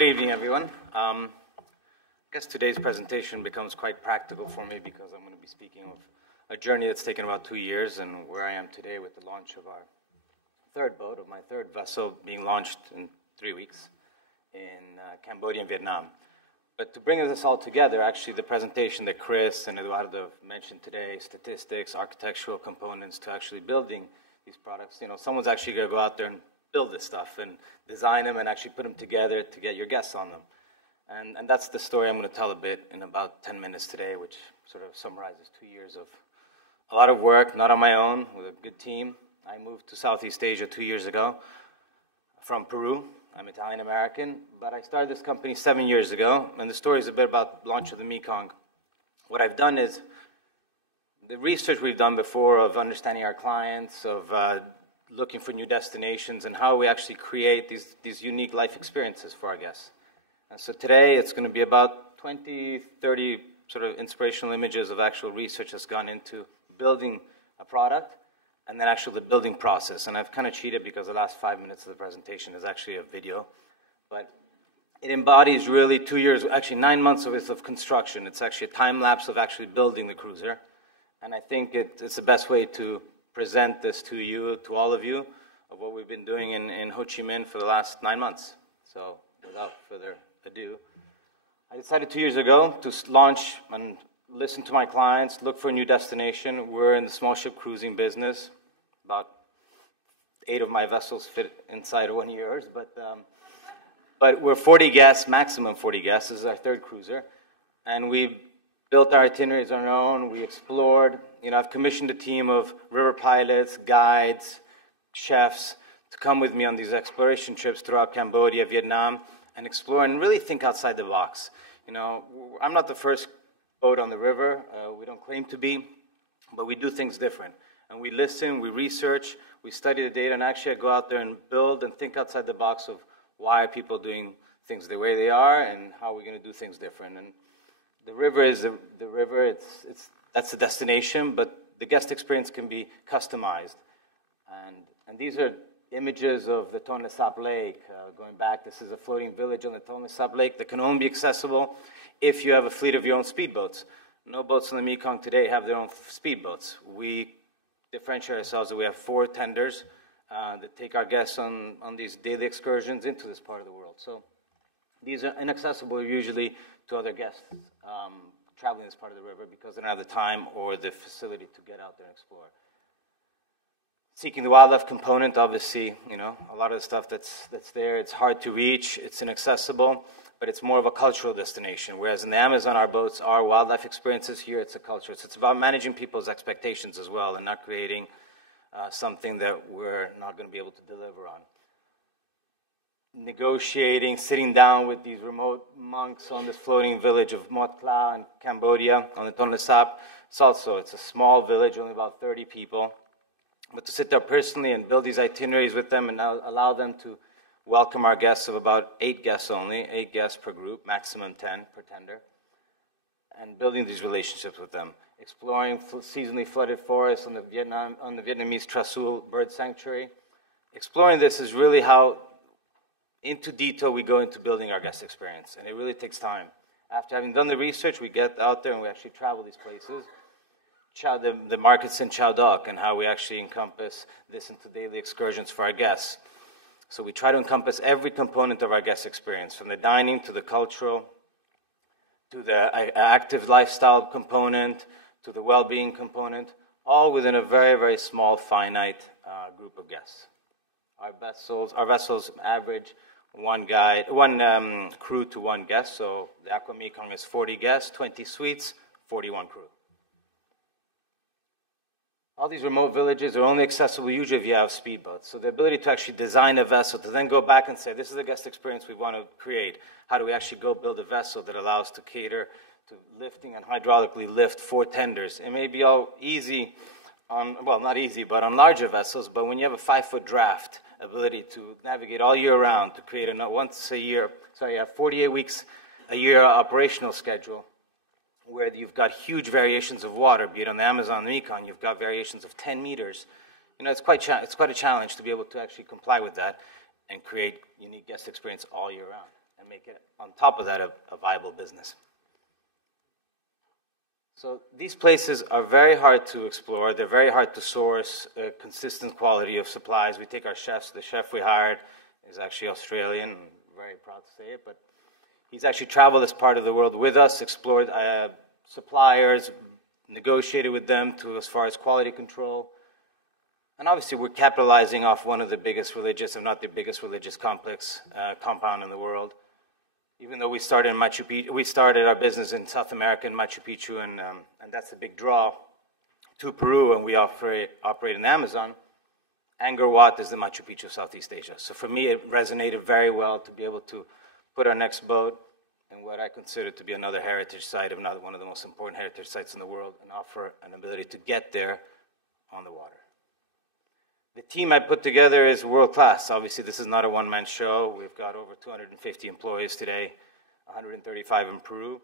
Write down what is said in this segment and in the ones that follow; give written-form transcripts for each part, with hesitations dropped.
Good evening, everyone. I guess today's presentation becomes quite practical for me because I'm going to be speaking of a journey that's taken about 2 years and where I am today with the launch of our third boat, of my third vessel being launched in 3 weeks in Cambodia and Vietnam. But to bring this all together, actually the presentation that Chris and Eduardo mentioned today, statistics, architectural components to actually building these products, you know, someone's actually going to go out there and build this stuff and design them and actually put them together to get your guests on them. And that's the story I'm going to tell a bit in about 10 minutes today, which sort of summarizes 2 years of a lot of work, not on my own, with a good team. I moved to Southeast Asia 2 years ago from Peru. I'm Italian-American, but I started this company 7 years ago, and the story is a bit about the launch of the Mekong. What I've done is the research we've done before of understanding our clients, of looking for new destinations, and how we actually create these unique life experiences for our guests. And so today it's going to be about 20, 30 sort of inspirational images of actual research that's gone into building a product and then actually the building process. And I've kind of cheated because the last 5 minutes of the presentation is actually a video. But it embodies really 2 years, actually 9 months of construction. It's actually a time lapse of actually building the cruiser. And I think it's the best way to present this to you, to all of you, of what we've been doing in Ho Chi Minh for the last 9 months. So without further ado, I decided 2 years ago to launch and listen to my clients, look for a new destination. We're in the small ship cruising business. About 8 of my vessels fit inside 1 year's, but we're 40 guests, maximum 40 guests. This is our third cruiser. And we built our itineraries on our own. We explored. You know, I've commissioned a team of river pilots, guides, chefs to come with me on these exploration trips throughout Cambodia, Vietnam, and explore and really think outside the box. You know, I'm not the first boat on the river. We don't claim to be, but we do things different. And we listen, we research, we study the data, and actually I go out there and build and think outside the box of why are people doing things the way they are and how are we going to do things different. And the river is the river. That's the destination, but the guest experience can be customized. And these are images of the Tonle Sap Lake. Going back, this is a floating village on the Tonle Sap Lake that can only be accessible if you have a fleet of your own speedboats. No boats on the Mekong today have their own speedboats. We differentiate ourselves that we have 4 tenders that take our guests on these daily excursions into this part of the world. So these are inaccessible usually to other guests traveling this part of the river because they don't have the time or the facility to get out there and explore. Seeking the wildlife component, obviously, you know, a lot of the stuff that's there, it's hard to reach, it's inaccessible, but it's more of a cultural destination. Whereas in the Amazon, our boats are wildlife experiences. Here, it's a culture. So it's about managing people's expectations as well and not creating something that we're not going to be able to deliver on. Negotiating, sitting down with these remote monks on this floating village of Mot Kla in Cambodia on the Tonle Sap. It's a small village, only about 30 people. But to sit there personally and build these itineraries with them and allow them to welcome our guests of about 8 guests only, 8 guests per group, maximum 10 per tender, and building these relationships with them. Exploring seasonally flooded forests on the Vietnamese Trasul bird sanctuary. Exploring this is really how into detail we go into building our guest experience, and it really takes time. After having done the research, we get out there and we actually travel these places. The markets in Chao Doc and how we actually encompass this into daily excursions for our guests. So we try to encompass every component of our guest experience, from the dining to the cultural, to the active lifestyle component, to the well-being component, all within a very, very small, finite group of guests. Our vessels average one crew to 1 guest. So the Aqua Mekong is 40 guests, 20 suites, 41 crew. All these remote villages are only accessible usually if you have speedboats. So the ability to actually design a vessel, to then go back and say, this is the guest experience we want to create. How do we actually go build a vessel that allows to cater to lifting and hydraulically lift 4 tenders? It may be all easy on, well, not easy, but on larger vessels. But when you have a 5-foot draft, ability to navigate all year round, to create you have 48 weeks a year operational schedule, where you've got huge variations of water, be it on the Amazon, the Mekong, you've got variations of 10 meters. You know, it's quite a challenge to be able to actually comply with that and create unique guest experience all year round. and make it, on top of that, a viable business. So these places are very hard to explore. They're very hard to source a consistent quality of supplies. We take our chefs. The chef we hired is actually Australian. I'm very proud to say it, but he's actually traveled this part of the world with us, explored suppliers, negotiated with them to as far as quality control. And obviously, we're capitalizing off one of the biggest religious, if not the biggest religious compound in the world. Even though we started in Machu Picchu, we started our business in South America in Machu Picchu, and that's a big draw to Peru, and we operate in the Amazon. Angkor Wat is the Machu Picchu of Southeast Asia. So for me, it resonated very well to be able to put our next boat in what I consider to be another heritage site, if not one of the most important heritage sites in the world, and offer an ability to get there on the water. The team I put together is world-class. Obviously, this is not a one-man show. We've got over 250 employees today, 135 in Peru,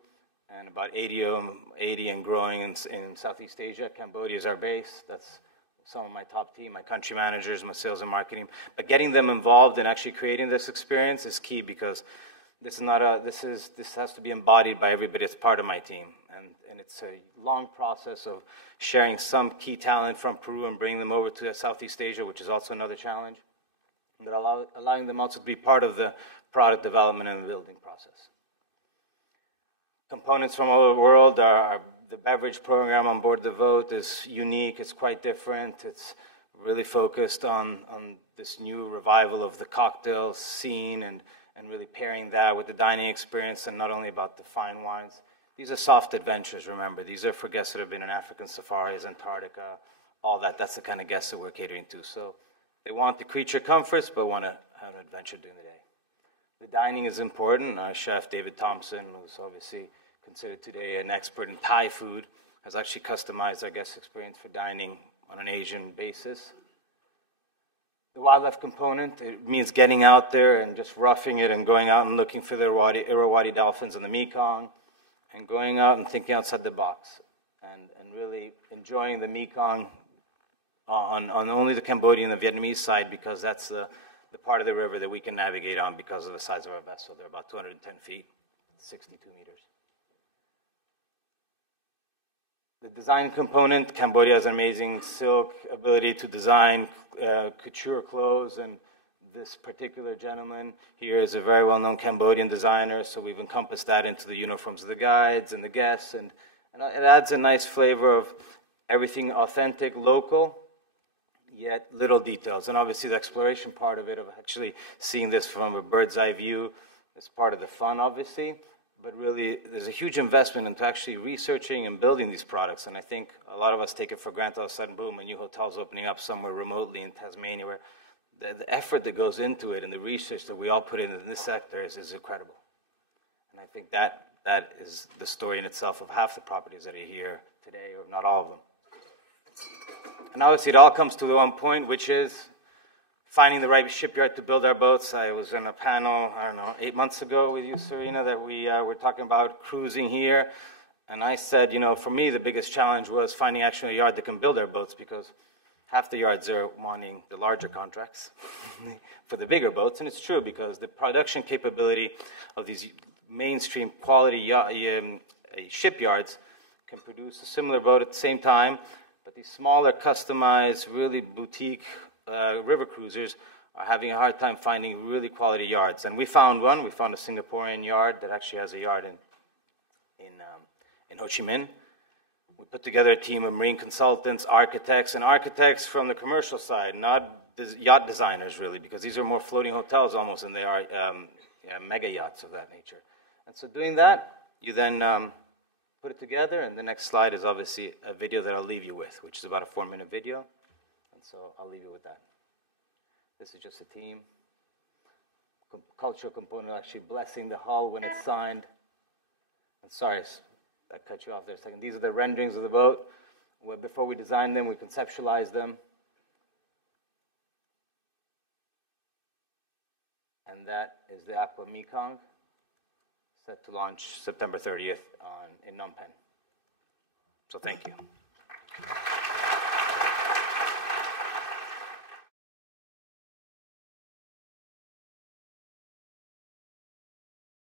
and about 80 and growing in Southeast Asia. Cambodia is our base. That's some of my top team, my country managers, my sales and marketing. But getting them involved in actually creating this experience is key, because this has to be embodied by everybody that's part of my team. And it's a long process of sharing some key talent from Peru and bringing them over to Southeast Asia, which is also another challenge, but allowing them also to be part of the product development and the building process. Components from all over the world are the beverage program on board the boat is unique. It's quite different. It's really focused on this new revival of the cocktail scene and really pairing that with the dining experience, and not only about the fine wines. These are soft adventures, remember. These are for guests that have been in African safaris, Antarctica, all that. That's the kind of guests that we're catering to. So they want the creature comforts, but want to have an adventure during the day. The dining is important. Our chef, David Thompson, who's obviously considered today an expert in Thai food, has actually customized our guest experience for dining on an Asian basis. The wildlife component, it means getting out there and just roughing it and going out and looking for the Irrawaddy dolphins in the Mekong, and going out and thinking outside the box, and really enjoying the Mekong on only the Cambodian and the Vietnamese side, because that's the part of the river that we can navigate on because of the size of our vessel. They're about 210 feet, 62 meters. The design component, Cambodia has an amazing silk ability to design couture clothes, and this particular gentleman here is a very well-known Cambodian designer, so we've encompassed that into the uniforms of the guides and the guests, and it adds a nice flavor of everything authentic, local, yet little details. And obviously the exploration part of it, of actually seeing this from a bird's eye view, is part of the fun, obviously, but really there's a huge investment into actually researching and building these products, and I think a lot of us take it for granted. All of a sudden, boom, a new hotel's opening up somewhere remotely in Tasmania, where the effort that goes into it and the research that we all put in this sector is incredible. And I think that is the story in itself of half the properties that are here today, or not all of them. And obviously it all comes to the one point, which is finding the right shipyard to build our boats. I was in a panel, 8 months ago with you, Serena, that we were talking about cruising here. And I said, for me, the biggest challenge was finding actually a yard that can build our boats, because half the yards are wanting the larger contracts for the bigger boats. And it's true, because the production capability of these mainstream quality shipyards can produce a similar boat at the same time, but these smaller, customized, really boutique river cruisers are having a hard time finding really quality yards. And we found one. We found a Singaporean yard that actually has a yard in Ho Chi Minh. We put together a team of marine consultants, architects from the commercial side, not yacht designers really, because these are more floating hotels almost than they are mega yachts of that nature. And so doing that, you then put it together, and the next slide is obviously a video that I'll leave you with, which is about a 4-minute video. And so I'll leave you with that. This is just a team. Cultural component actually blessing the hull when it's signed. And sorry, I cut you off there a second. These are the renderings of the boat. Before we design them, we conceptualize them. And that is the Aqua Mekong, set to launch September 30th in Phnom Penh. So thank you.